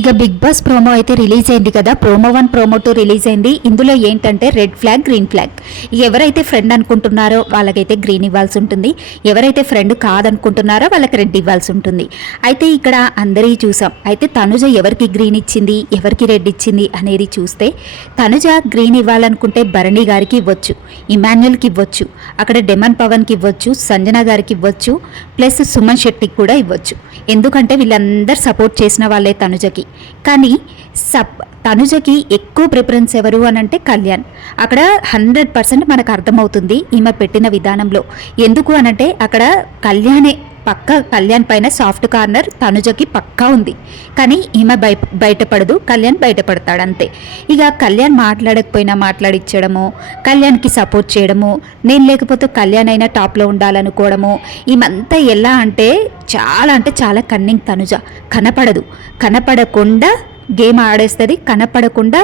ఇక Bigg Boss promo అయితే release అయింది కదా. Promo one promo two release అయింది. ఇందులో ఏంటంటే రెడ్ ఫ్లాగ్ గ్రీన్ ఫ్లాగ్. ఎవరైతే ఫ్రెండ్ అనుకుంటున్నారో వాళ్ళకైతే గ్రీన్ ఇవ్వాల్సి ఉంటుంది. ఎవరైతే ఫ్రెండ్ కాదనుకుంటున్నారో వాళ్ళకి రెడ్ ఇవ్వాల్సి ఉంటుంది. అయితే ఇక్కడ అందరి చూసాం. అయితే తనుజ ఎవరికి గ్రీన్ ఇచ్చింది? ఎవరికి రెడ్ ఇచ్చింది అనేది చూస్తే తనుజ గ్రీన్ ఇవ్వాలనుకుంటే భరణి గారికి ఇవ్వచ్చు ఇమాన్యుల్కి ఇవ్వచ్చు అక్కడ డెమన్ పవన్కి ఇవ్వచ్చు సంజన గారికి ఇవ్వచ్చు ప్లస్ సుమన్ శెట్టికి కూడా ఇవ్వచ్చు. ఎందుకంటే వీళ్ళందరూ సపోర్ట్ చేసిన వాళ్ళే తనుజకి. కానీ సప్ తనుజకి ఎక్కువ ప్రిఫరెన్స్ ఎవరు అని అంటే కళ్యాణ్. అక్కడ హండ్రెడ్ పర్సెంట్ మనకు అర్థమవుతుంది ఈమె పెట్టిన విధానంలో. ఎందుకు అనంటే అక్కడ కళ్యాణే పక్క కళ్యాణ్ పైన సాఫ్ట్ కార్నర్ తనుజకి పక్కా ఉంది. కానీ ఈమె బయ బయటపడదు. కళ్యాణ్ బయటపడతాడు అంతే ఇక కళ్యాణ్ మాట్లాడకపోయినా మాట్లాడిచ్చడము కళ్యాణ్కి సపోర్ట్ చేయడము నేను లేకపోతే కళ్యాణ్ అయినా టాప్లో ఉండాలనుకోవడము ఈమంతా ఎలా అంటే చాలా అంటే చాలా కన్నింగ్ తనుజ. కనపడదు. కనపడకుండా గేమ్ ఆడేస్తుంది. కనపడకుండా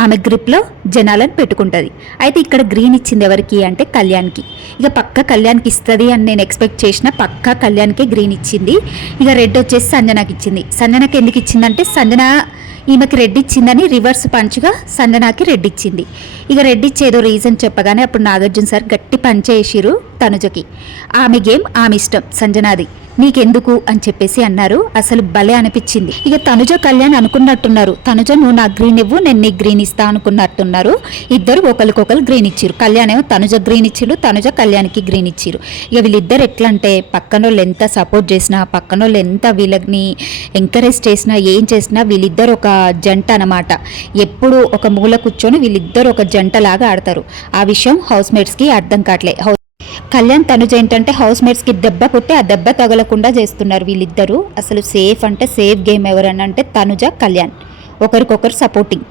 ఆమె గ్రిప్లో జనాలను పెట్టుకుంటుంది. అయితే ఇక్కడ గ్రీన్ ఇచ్చింది ఎవరికి అంటే కళ్యాణ్కి. ఇక పక్క కళ్యాణ్కి ఇస్తుంది అని నేను ఎక్స్పెక్ట్ చేసిన పక్క కళ్యాణ్కే గ్రీన్ ఇచ్చింది. ఇక రెడ్ వచ్చేసి సంజనాకి ఇచ్చింది. సంజనాకి ఎందుకు ఇచ్చిందంటే సంజన ఈమెకి రెడ్ ఇచ్చిందని రివర్స్ పంచ్గా సంజనాకి రెడ్ ఇచ్చింది. ఇక రెడ్ ఇచ్చేదో రీజన్ చెప్పగానే అప్పుడు నాగార్జున సార్ గట్టి పంచేసిరు తనుజకి. ఆమె గేమ్ ఆమె ఇష్టం సంజనాది. నీకెందుకు అని చెప్పేసి అన్నారు. అసలు భలే అనిపించింది. ఇక తనుజ కళ్యాణ్ అనుకున్నట్టున్నారు. తనుజ నువ్వు నా గ్రీన్ ఇవ్వు నేను నీకు గ్రీన్ ఇస్తా అనుకున్నట్టున్నారు. ఇద్దరు ఒకరికొకరు గ్రీన్ ఇచ్చారు కళ్యాణ్ ఏమో తనుజ గ్రీన్ ఇచ్చిండు తనుజ కళ్యాణ్కి గ్రీన్ ఇచ్చారు ఇక వీళ్ళిద్దరు ఎట్లా అంటే పక్కన వాళ్ళు ఎంత సపోర్ట్ చేసినా పక్కన వాళ్ళు ఎంత వీళ్ళని ఎంకరేజ్ చేసినా ఏం చేసినా వీళ్ళిద్దరు ఒక జంట అన్నమాట. ఎప్పుడు ఒక మూల కూర్చొని వీళ్ళిద్దరు ఒక జంటలాగా ఆడతారు. ఆ విషయం హౌస్ మేట్స్కి అర్థం కావట్లే. హౌస్ కళ్యాణ్ తనుజ ఏంటంటే హౌస్ మేట్స్కి దెబ్బ కొట్టి ఆ దెబ్బ తగలకుండా చేస్తున్నారు వీళ్ళిద్దరూ. అసలు సేఫ్ అంటే సేఫ్ గేమ్ ఎవరని అంటే తనుజ కళ్యాణ్. ఒకరికొకరు సపోర్టింగ్